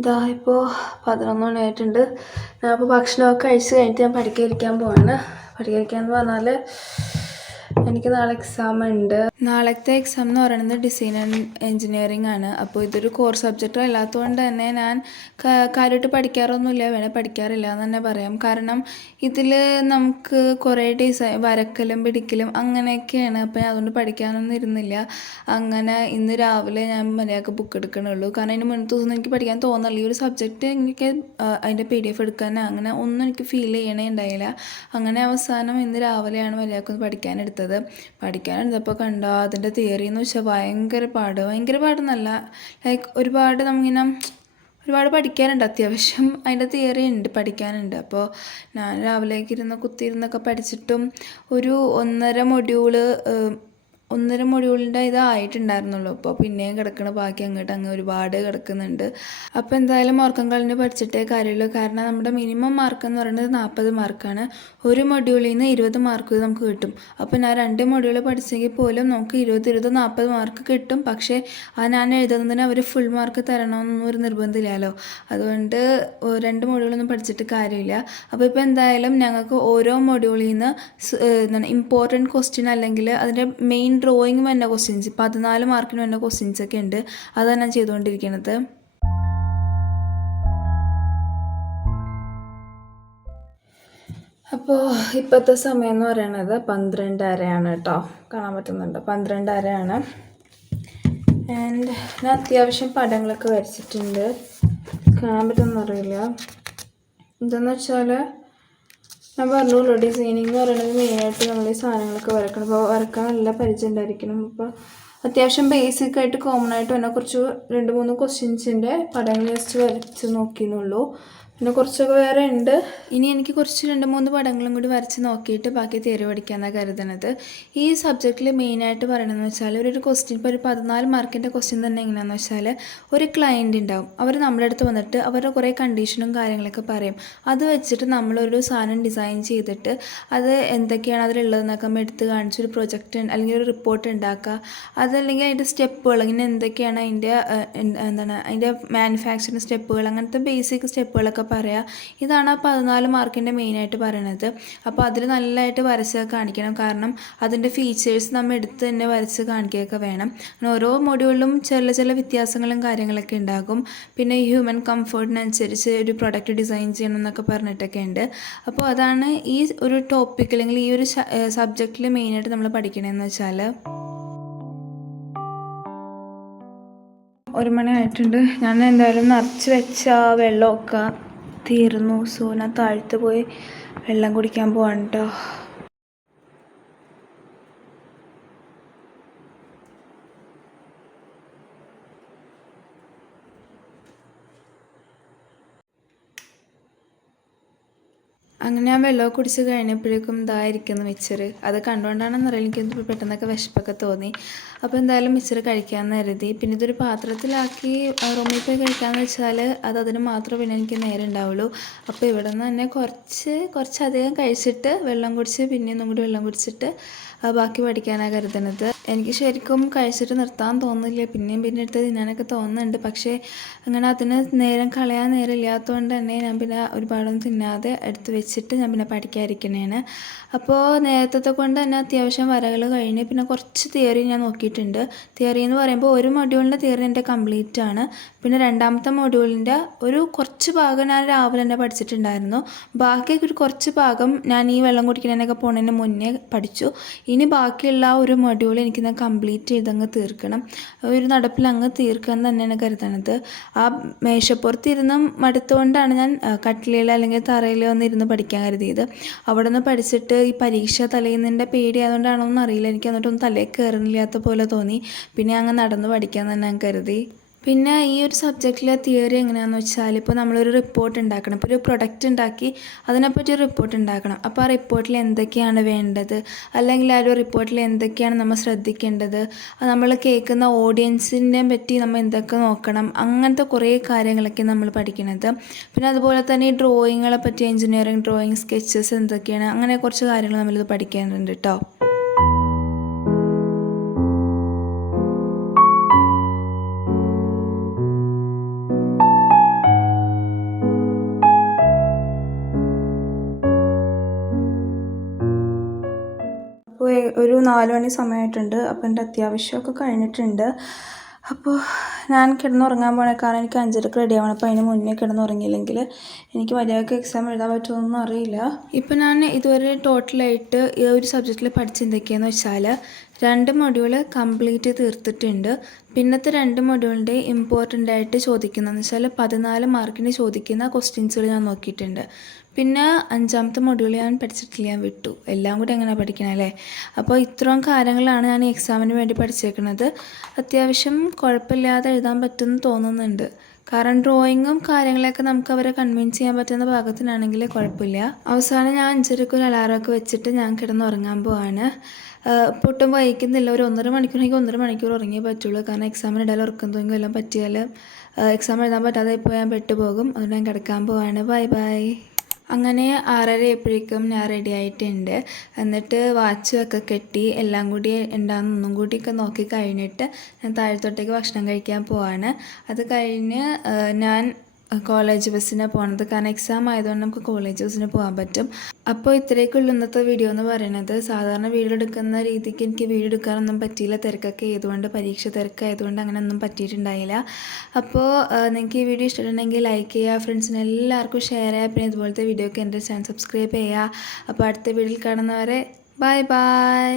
ഇതാ ഇപ്പോൾ 11 മണിയായിട്ടുണ്ട്. ഞാൻ ഇപ്പോൾ ഭക്ഷണമൊക്കെ കഴിച്ച് കഴിഞ്ഞിട്ട് ഞാൻ പഠിക്കാതിരിക്കാൻ പോവാണ്. പഠിക്കാതിരിക്കാന്ന് പറഞ്ഞാൽ എനിക്ക് നാളെ എക്സാം ഉണ്ട്. നാളത്തെ എക്സാം എന്ന് പറയുന്നത് ഡിസൈൻ ആൻഡ് എൻജിനീയറിംഗ് ആണ്. അപ്പോൾ ഇതൊരു കോർ സബ്ജക്റ്റ് അല്ലാത്തതുകൊണ്ട് തന്നെ ഞാൻ കാര്യമായിട്ട് പഠിക്കാറൊന്നുമില്ല, വേണേൽ പഠിക്കാറില്ല എന്ന് തന്നെ പറയാം. കാരണം ഇതിൽ നമുക്ക് കുറേ വരക്കലും പിടിക്കലും അങ്ങനെയൊക്കെയാണ്. അപ്പോൾ ഞാൻ അതുകൊണ്ട് പഠിക്കാനൊന്നും ഇരുന്നില്ല. അങ്ങനെ ഇന്ന് രാവിലെ ഞാൻ മര്യാദക്ക് ബുക്ക് എടുക്കണുള്ളൂ. കാരണം അതിന് മുന്നത്തെ ദിവസം എനിക്ക് പഠിക്കാൻ തോന്നില്ല. ഈ ഒരു സബ്ജക്റ്റ് എനിക്ക് അതിൻ്റെ PDF എടുക്കാൻ അങ്ങനെ ഒന്നും എനിക്ക് ഫീൽ ചെയ്യണേ ഉണ്ടായില്ല. അങ്ങനെ അവസാനം ഇന്ന് രാവിലെയാണ് മര്യാദക്ക് പഠിക്കാനെടുത്തത്. പഠിക്കാനെടുത്തപ്പോൾ കണ്ടോ അതിൻ്റെ തിയറി എന്ന് വെച്ചാൽ ഭയങ്കര പാടെന്നല്ല, ലൈക്ക് ഒരുപാട് പഠിക്കാനുണ്ട്. അത്യാവശ്യം അതിൻ്റെ തിയറി ഉണ്ട്, പഠിക്കാനുണ്ട്. അപ്പോൾ ഞാൻ രാവിലേക്ക് കുത്തിയിരുന്നൊക്കെ പഠിച്ചിട്ടും ഒരു ഒന്നര മൊഡ്യൂളിൻ്റെ ഇതായിട്ടുണ്ടായിരുന്നുള്ളൂ. അപ്പോൾ പിന്നെയും കിടക്കണ ബാക്കി അങ്ങ് ഒരുപാട് കിടക്കുന്നുണ്ട്. അപ്പോൾ എന്തായാലും ഉറക്കം കളഞ്ഞ് പഠിച്ചിട്ടേ കാര്യമുള്ളൂ. കാരണം നമ്മുടെ മിനിമം മാർക്ക് എന്ന് പറയുന്നത് 40 മാർക്കാണ്. ഒരു മൊഡ്യൂളിൽ നിന്ന് 20 മാർക്ക് നമുക്ക് കിട്ടും. അപ്പോൾ ഞാൻ 2 മൊഡ്യൂൾ പഠിച്ചെങ്കിൽ പോലും നമുക്ക് 20 40 മാർക്ക് കിട്ടും. പക്ഷേ ഞാൻ എഴുതുന്നതിന് അവർ ഫുൾ മാർക്ക് തരണമെന്നൊന്നും ഒരു നിർബന്ധമില്ലല്ലോ. അതുകൊണ്ട് 2 മൊഡ്യൂളൊന്നും പഠിച്ചിട്ട് കാര്യമില്ല. അപ്പോൾ ഇപ്പോൾ എന്തായാലും ഞങ്ങൾക്ക് ഓരോ മൊഡ്യൂളിൽ നിന്ന് ഇമ്പോർട്ടൻറ്റ് ക്വസ്റ്റ്യൻ അല്ലെങ്കിൽ അതിൻ്റെ മെയിൻ ഡ്രോയിങ് വരുന്ന ക്വസ്റ്റ്യൻസ് 14 മാർക്കിന് വരുന്ന ക്വസ്റ്റ്യൻസ് ഒക്കെ ഉണ്ട്. അതാണ് ഞാൻ ചെയ്തുകൊണ്ടിരിക്കുന്നത്. അപ്പോൾ ഇപ്പോഴത്തെ സമയം എന്ന് പറയുന്നത് 12:30 കേട്ടോ. കാണാൻ പറ്റുന്നുണ്ട്, 12:30. ആൻഡ് ഞാൻ അത്യാവശ്യം പടങ്ങളൊക്കെ വരച്ചിട്ടുണ്ട്. കാണാൻ പറ്റുമെന്ന് അറിയില്ല. എന്താണെന്ന് വെച്ചാൽ ഞാൻ പറഞ്ഞുള്ളൂ, ഡിസൈനിങ് എന്ന് പറയുന്നത് മെയിനായിട്ട് നമ്മൾ ഈ സാധനങ്ങളൊക്കെ വരക്കണം. അപ്പോൾ വരക്കാൻ നല്ല പരിചയം ഉണ്ടായിരിക്കണം. അപ്പോൾ അത്യാവശ്യം ബേസിക്കായിട്ട് കോമൺ ആയിട്ട് തന്നെ കുറച്ച് 2-3 ക്വസ്റ്റ്യൻസിൻ്റെ പടങ്ങൾ ജസ്റ്റ് വരച്ച് നോക്കിയെന്നുള്ളൂ. പിന്നെ കുറച്ചൊക്കെ വേറെ ഉണ്ട്. ഇനി എനിക്ക് കുറച്ച് 2-3 പടങ്ങളും കൂടി വരച്ച് നോക്കിയിട്ട് ബാക്കി തിയറി പഠിക്കാമെന്നാണ് കരുതുന്നത്. ഈ സബ്ജക്റ്റിൽ മെയിനായിട്ട് പറയണമെന്ന് വെച്ചാൽ ഒരു ക്വസ്റ്റ്യൻ, ഇപ്പോൾ ഒരു 14 മാർക്കിൻ്റെ ക്വസ്റ്റ്യൻ തന്നെ എങ്ങനെയാണെന്ന് വെച്ചാൽ ഒരു ക്ലയൻറ്റ് ഉണ്ടാവും. അവർ നമ്മുടെ അടുത്ത് വന്നിട്ട് അവരുടെ കുറേ കണ്ടീഷനും കാര്യങ്ങളൊക്കെ പറയും. അത് വെച്ചിട്ട് നമ്മളൊരു സാധനം ഡിസൈൻ ചെയ്തിട്ട് അത് എന്തൊക്കെയാണ് അതിലുള്ളതെന്നൊക്കെ നമ്മൾ എടുത്ത് കാണിച്ച് ഒരു പ്രൊജക്റ്റ് അല്ലെങ്കിൽ ഒരു റിപ്പോർട്ട് ഉണ്ടാക്കുക. അതല്ലെങ്കിൽ അതിൻ്റെ സ്റ്റെപ്പുകൾ, ഇങ്ങനെ എന്തൊക്കെയാണ് അതിൻ്റെ മാനുഫാക്ചറിങ് സ്റ്റെപ്പുകൾ, അങ്ങനത്തെ ബേസിക് സ്റ്റെപ്പുകളൊക്കെ പറയാം. ഇതാണ് 14 മാർക്കിൻ്റെ മെയിനായിട്ട് പറയണത്. അപ്പോൾ അതിൽ നല്ലതായിട്ട് വരച്ച് കാണിക്കണം. കാരണം അതിൻ്റെ ഫീച്ചേഴ്സ് നമ്മൾ എടുത്ത് തന്നെ വരച്ച് കാണിക്കുകയൊക്കെ വേണം. ഓരോ മൊഡ്യൂളിലും ചില വ്യത്യാസങ്ങളും കാര്യങ്ങളൊക്കെ ഉണ്ടാകും. പിന്നെ ഹ്യൂമൻ കംഫർട്ടിനനുസരിച്ച് ഒരു പ്രൊഡക്റ്റ് ഡിസൈൻ ചെയ്യണം എന്നൊക്കെ പറഞ്ഞിട്ടൊക്കെ ഉണ്ട്. അപ്പോൾ അതാണ് ഈ ഒരു ടോപ്പിക് അല്ലെങ്കിൽ ഈ ഒരു സബ്ജക്റ്റിൽ മെയിനായിട്ട് നമ്മൾ പഠിക്കണമെന്ന് വെച്ചാൽ. 1 മണി ആയിട്ടുണ്ട്. ഞാൻ എന്തായാലും നിറച്ച് വെച്ച വെള്ളമൊക്കെ തീർന്നു. സോ ഞാൻ താഴത്ത് പോയി വെള്ളം കുടിക്കാൻ പോവാണ് കേട്ടോ. അങ്ങനെ ഞാൻ വെള്ളമൊക്കെ കുടിച്ച് കഴിഞ്ഞപ്പോഴേക്കും ഇതായിരിക്കുന്നു മിച്ചർ. അത് കണ്ടുകൊണ്ടാണെന്നറിയില്ല, എനിക്ക് പെട്ടെന്നൊക്കെ വിശപ്പൊക്കെ തോന്നി. അപ്പോൾ എന്തായാലും മിച്ചർ കഴിക്കാമെന്ന് കരുതി. പിന്നെ ഇതൊരു പാത്രത്തിലാക്കി റൂമിൽ പോയി കഴിക്കാമെന്ന് വെച്ചാൽ അതിന് മാത്രമേ പിന്നെ എനിക്ക് നേരം ഉണ്ടാവുള്ളൂ. അപ്പോൾ ഇവിടെ നിന്ന് തന്നെ കുറച്ചധികം കഴിച്ചിട്ട് വെള്ളം കുടിച്ച് പിന്നെ ഒന്നും കൂടി വെള്ളം കുടിച്ചിട്ട് ബാക്കി പഠിക്കാനാണ് കരുതുന്നത്. എനിക്ക് ശരിക്കും കഴിച്ചിട്ട് നിർത്താൻ തോന്നുന്നില്ല. പിന്നെ എടുത്ത് തിന്നാനൊക്കെ തോന്നുന്നുണ്ട്. പക്ഷേ അങ്ങനെ അതിന് കളയാൻ നേരം ഇല്ലാത്തതുകൊണ്ട് തന്നെ ഞാൻ പിന്നെ ഒരുപാടൊന്നും തിന്നാതെ എടുത്ത് വെച്ചിട്ട് ഞാൻ പിന്നെ പഠിക്കാതിരിക്കണേന്. അപ്പോൾ നേരത്തെ കൊണ്ട് തന്നെ അത്യാവശ്യം വരകൾ കഴിഞ്ഞ് പിന്നെ കുറച്ച് തിയറി ഞാൻ നോക്കിയിട്ടുണ്ട്. തിയറി എന്ന് പറയുമ്പോൾ ഒരു മൊഡ്യൂളിൻ്റെ തിയറി എൻ്റെ കംപ്ലീറ്റ് ആണ്. പിന്നെ രണ്ടാമത്തെ മൊഡ്യൂളിൻ്റെ കുറച്ച് ഭാഗം ഞാൻ രാവിലെ തന്നെ പഠിച്ചിട്ടുണ്ടായിരുന്നു. ബാക്കി ഒരു കുറച്ച് ഭാഗം ഞാൻ ഈ വെള്ളം കുടിക്കുന്നതിനൊക്കെ പോകുന്നതിന് മുന്നേ പഠിച്ചു. ഇനി ബാക്കിയുള്ള ഒരു മൊഡ്യൂൾ എനിക്കിന്ന് കംപ്ലീറ്റ് ചെയ്തങ്ങ് തീർക്കണം. ഒരു നടപ്പിൽ അങ്ങ് തീർക്കുക എന്ന് തന്നെയാണ് കരുതണത്. ആ മേശപ്പുറത്തിരുന്ന് മടുത്തുകൊണ്ടാണ് ഞാൻ കട്ടിലിൽ അല്ലെങ്കിൽ തറയിൽ വന്നിരുന്ന് പഠിക്കാൻ കരുതിയത്. അവിടെ നിന്ന് പഠിച്ചിട്ട് ഈ പരീക്ഷ തലേന്നതിൻ്റെ പേടി ആയതുകൊണ്ടാണോ എന്നറിയില്ല, എനിക്ക് എന്നിട്ടൊന്നും തലയിൽ കയറുന്നില്ലാത്ത പോലെ തോന്നി. പിന്നെ അങ്ങ് നടന്ന് പഠിക്കാൻ തന്നെ ഞാൻ കരുതി. പിന്നെ ഈ ഒരു സബ്ജക്റ്റിലെ തിയറി എങ്ങനെയാണെന്ന് വെച്ചാൽ ഇപ്പോൾ നമ്മളൊരു റിപ്പോർട്ട് ഉണ്ടാക്കണം. ഇപ്പോൾ ഒരു പ്രൊഡക്റ്റ് ഉണ്ടാക്കി അതിനെപ്പറ്റി ഒരു റിപ്പോർട്ട് ഉണ്ടാക്കണം. അപ്പോൾ ആ റിപ്പോർട്ടിൽ എന്തൊക്കെയാണ് വേണ്ടത്, അല്ലെങ്കിൽ ആ ഒരു റിപ്പോർട്ടിൽ എന്തൊക്കെയാണ് നമ്മൾ ശ്രദ്ധിക്കേണ്ടത്, നമ്മൾ കേൾക്കുന്ന ഓഡിയൻസിനെ പറ്റി നമ്മൾ എന്തൊക്കെ നോക്കണം, അങ്ങനത്തെ കുറേ കാര്യങ്ങളൊക്കെ നമ്മൾ പഠിക്കുന്നത്. പിന്നെ അതുപോലെ തന്നെ ഈ ഡ്രോയിങ്ങുകളെ പറ്റി, എഞ്ചിനീയറിംഗ് ഡ്രോയിങ്, സ്കെച്ചസ് എന്തൊക്കെയാണ്, അങ്ങനെ കുറച്ച് കാര്യങ്ങൾ നമ്മളിത് പഠിക്കാനുണ്ട് കേട്ടോ. അപ്പോൾ ഒരു 4 മണി സമയമായിട്ടുണ്ട്. അപ്പോൾ എൻ്റെ അത്യാവശ്യമൊക്കെ കഴിഞ്ഞിട്ടുണ്ട്. അപ്പോൾ ഞാൻ കിടന്നുറങ്ങാൻ പോകണേ, കാരണം എനിക്ക് 5:30 റെഡി ആവണം. അപ്പോൾ അതിന് മുന്നേ കിടന്നുറങ്ങിയില്ലെങ്കിൽ എനിക്ക് മര്യാദയ്ക്ക് എക്സാം എഴുതാൻ പറ്റുമെന്നൊന്നും അറിയില്ല. ഇപ്പോൾ ഞാൻ ഇതുവരെ ടോട്ടലായിട്ട് ഈ ഒരു സബ്ജക്റ്റിൽ പഠിച്ചെന്തൊക്കെയാണെന്ന് വെച്ചാൽ 2 മൊഡ്യൂള് കംപ്ലീറ്റ് തീർത്തിട്ടുണ്ട്. പിന്നത്തെ 2 മൊഡ്യൂളിൻ്റെ ഇമ്പോർട്ടൻ്റ് ആയിട്ട് ചോദിക്കുന്നതെന്ന് വെച്ചാൽ 14 മാർക്കിന് ചോദിക്കുന്ന ക്വസ്റ്റ്യൻസുകൾ ഞാൻ നോക്കിയിട്ടുണ്ട്. പിന്നെ 5ാമത്തെ മൊഡ്യൂൾ ഞാൻ പഠിച്ചിട്ടില്ല, ഞാൻ വിട്ടു. എല്ലാം കൂടി എങ്ങനെ പഠിക്കണം അല്ലേ? അപ്പോൾ ഇത്രയും കാര്യങ്ങളാണ് ഞാൻ എക്സാമിന് വേണ്ടി പഠിച്ചേക്കുന്നത്. അത്യാവശ്യം കുഴപ്പമില്ലാതെ എഴുതാൻ പറ്റുമെന്ന് തോന്നുന്നുണ്ട്. കാരണം ഡ്രോയിങ്ങും കാര്യങ്ങളൊക്കെ നമുക്ക് അവരെ കൺവിൻസ് ചെയ്യാൻ പറ്റുന്ന ഭാഗത്തിനാണെങ്കിൽ കുഴപ്പമില്ല. അവസാനം ഞാൻ 5:30 ഒരു അലാറമൊക്കെ വെച്ചിട്ട് ഞാൻ കിടന്നുറങ്ങാൻ പോവാണ്. ഇപ്പോൾ ഒട്ടും വൈകുന്നില്ല. ഒരു 1.5 മണിക്കൂറെങ്കിൽ 1.5 മണിക്കൂർ ഉറങ്ങിയേ പറ്റുള്ളൂ. കാരണം എക്സാമിന് ഇടയിൽ ഉറക്കം തൂങ്ങി എല്ലാം പറ്റിയാൽ എക്സാം എഴുതാൻ പറ്റാതെ ഇപ്പോൾ ഞാൻ പെട്ടുപോകും. അതുകൊണ്ട് ഞാൻ കിടക്കാൻ പോവാണ്. Bye bye. അങ്ങനെ 6:30 ആയപ്പോഴേക്കും ഞാൻ റെഡി ആയിട്ടുണ്ട്. എന്നിട്ട് വാച്ചൊക്കെ കെട്ടി എല്ലാം കൂടി ഉണ്ടാകുന്ന ഒന്നും കൂടിയൊക്കെ നോക്കി കഴിഞ്ഞിട്ട് ഞാൻ താഴത്തോട്ടേക്ക് ഭക്ഷണം കഴിക്കാൻ പോവാണ്. അത് കഴിഞ്ഞ് ഞാൻ കോളേജ് ബസ്സിന് പോകണത്, കാരണം എക്സാം ആയതുകൊണ്ട് നമുക്ക് കോളേജ് ബസ്സിന് പോകാൻ പറ്റും. അപ്പോൾ ഇത്രയൊക്കെയുള്ള ഇന്നത്തെ വീഡിയോ എന്ന് പറയുന്നത്. സാധാരണ വീഡിയോ എടുക്കുന്ന രീതിക്ക് എനിക്ക് വീഡിയോ എടുക്കാനൊന്നും പറ്റിയില്ല. തിരക്കൊക്കെ ആയതുകൊണ്ട്, പരീക്ഷ തിരക്കായതുകൊണ്ട് അങ്ങനെ ഒന്നും പറ്റിയിട്ടുണ്ടായില്ല. അപ്പോൾ നിങ്ങൾക്ക് ഈ വീഡിയോ ഇഷ്ടമുണ്ടെങ്കിൽ ലൈക്ക് ചെയ്യുക, ഫ്രണ്ട്സിന് എല്ലാവർക്കും ഷെയർ ചെയ്യുക. പിന്നെ ഇതുപോലത്തെ വീഡിയോക്ക് എൻ്റെ ചാനൽ സബ്സ്ക്രൈബ് ചെയ്യുക. അപ്പോൾ അടുത്ത വീഡിയോയിൽ കാണുന്നവരെ ബൈ ബൈ.